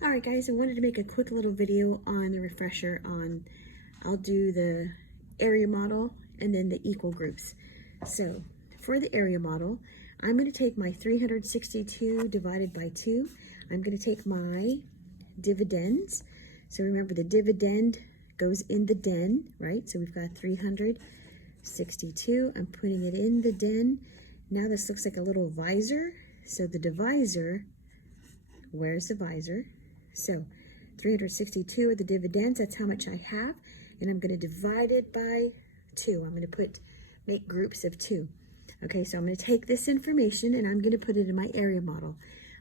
Alright guys, I wanted to make a quick little video on the refresher on, I'll do the area model and then the equal groups. So for the area model, I'm going to take my 362 divided by 2. I'm going to take my dividends. So remember the dividend goes in the den, right? So we've got 362. I'm putting it in the den. Now this looks like a little visor. So the divisor, where's the visor? So 362 are the dividends, that's how much I have, and I'm going to divide it by 2. I'm going to make groups of 2. Okay, so I'm going to take this information and I'm going to put it in my area model.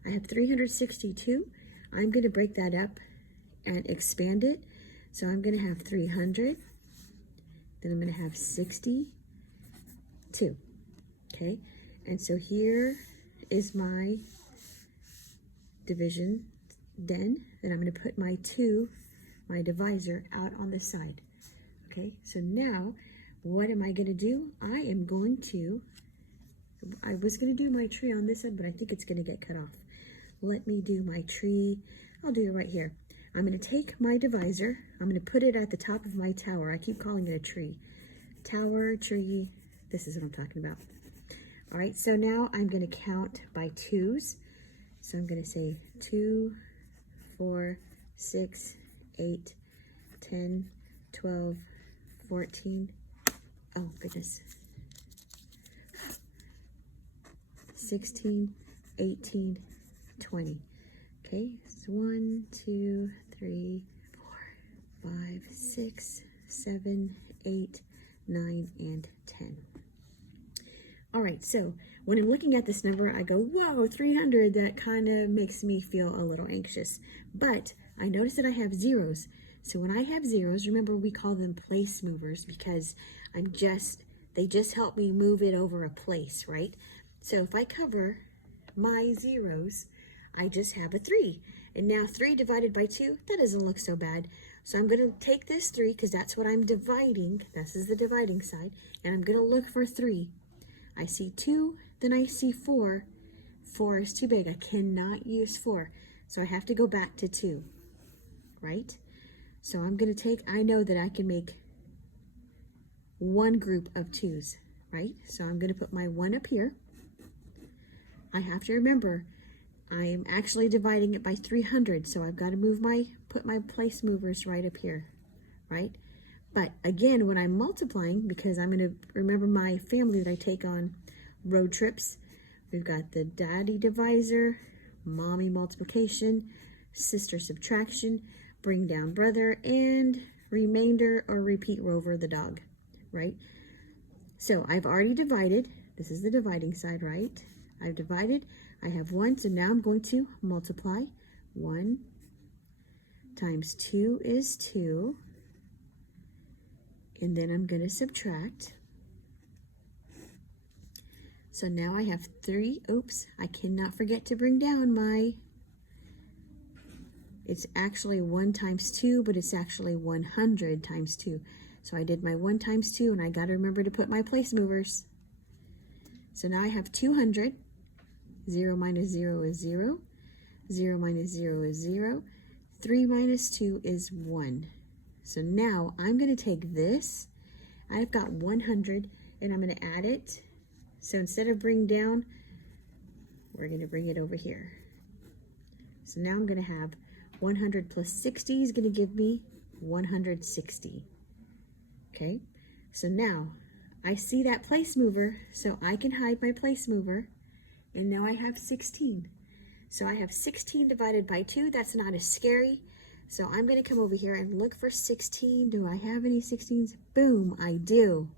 I have 362. I'm going to break that up and expand it. So I'm going to have 300, then I'm going to have 62. Okay, and so here is my division. Then I'm going to put my divisor out on the side. Okay, so now what am I going to do? I was going to do my tree on this side, but I think it's going to get cut off. Let me do my tree. I'll do it right here. I'm going to take my divisor. I'm going to put it at the top of my tower. I keep calling it a tree. Tower, tree, this is what I'm talking about. All right, so now I'm going to count by 2s. So I'm going to say 2, 4, 6, 8, 10, 12, 14, oh goodness, 16, 18, 20. Okay, so 1, 2, 3, 4, 5, 6, 7, 8, 9, and 10. All right, so when I'm looking at this number, I go, whoa, 300, that kind of makes me feel a little anxious. But I notice that I have zeros. So when I have zeros, remember we call them place movers because they just help me move it over a place, right? So if I cover my zeros, I just have a 3. And now 3 divided by 2, that doesn't look so bad. So I'm going to take this 3 because that's what I'm dividing. This is the dividing side. And I'm going to look for 3. I see 2, then I see 4. 4 is too big. I cannot use 4. So I have to go back to 2, right? So I'm going to I know that I can make one group of 2s, right? So I'm going to put my 1 up here. I have to remember, I am actually dividing it by 300. So I've got to put my place movers right up here, right? But again, when I'm multiplying, because I'm going to remember my family that I take on road trips, we've got the daddy divisor, mommy multiplication, sister subtraction, bring down brother, and remainder or repeat rover the dog, right? So I've already divided. This is the dividing side, right? I've divided. I have 1, so now I'm going to multiply. 1 times 2 is 2. And then I'm going to subtract. So now I have 3. Oops, I cannot forget to bring down it's actually 1 times 2, but it's actually 100 times 2. So I did my 1 times 2, and I got to remember to put my place movers. So now I have 200. 0 minus 0 is 0. 0 minus 0 is 0. 3 minus 2 is 1. So now I'm going to take this, I've got 100, and I'm going to add it. So instead of bring down, we're going to bring it over here. So now I'm going to have 100 plus 60 is going to give me 160. Okay, so now I see that place mover, so I can hide my place mover, and now I have 16. So I have 16 divided by 2, that's not as scary. So I'm going to come over here and look for 16. Do I have any 16s? Boom, I do.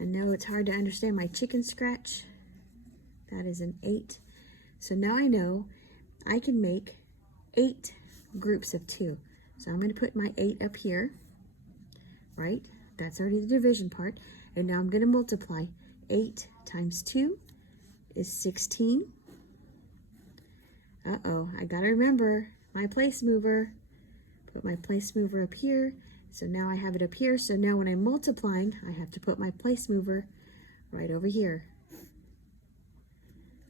I know it's hard to understand my chicken scratch. That is an 8. So now I know I can make 8 groups of 2. So I'm going to put my 8 up here, right? That's already the division part. And now I'm going to multiply. 8 times 2 is 16. Uh-oh, I got to remember my place mover. Put my place mover up here. So now I have it up here. So now when I'm multiplying, I have to put my place mover right over here.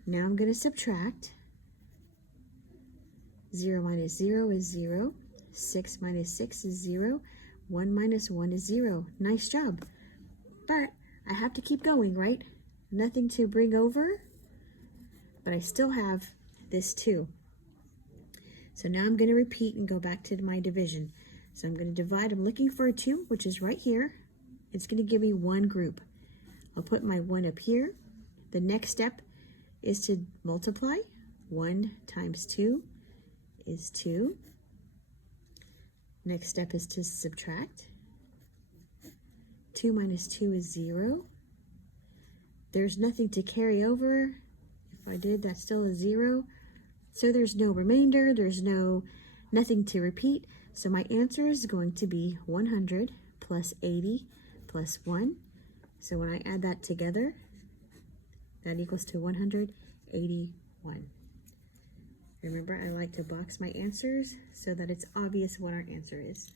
Now I'm going to subtract. 0 minus 0 is 0. 6 minus 6 is 0. 1 minus 1 is 0. Nice job. But I have to keep going, right? Nothing to bring over, but I still have this 2. So now I'm going to repeat and go back to my division. So I'm going to divide. I'm looking for a 2, which is right here. It's going to give me one group. I'll put my 1 up here. The next step is to multiply. 1 times 2 is 2. Next step is to subtract. 2 minus 2 is 0. There's nothing to carry over. If I did, that's still a 0. So there's no remainder. There's nothing to repeat. So my answer is going to be 100 plus 80 plus 1. So when I add that together, that equals to 181. Remember, I like to box my answers so that it's obvious what our answer is.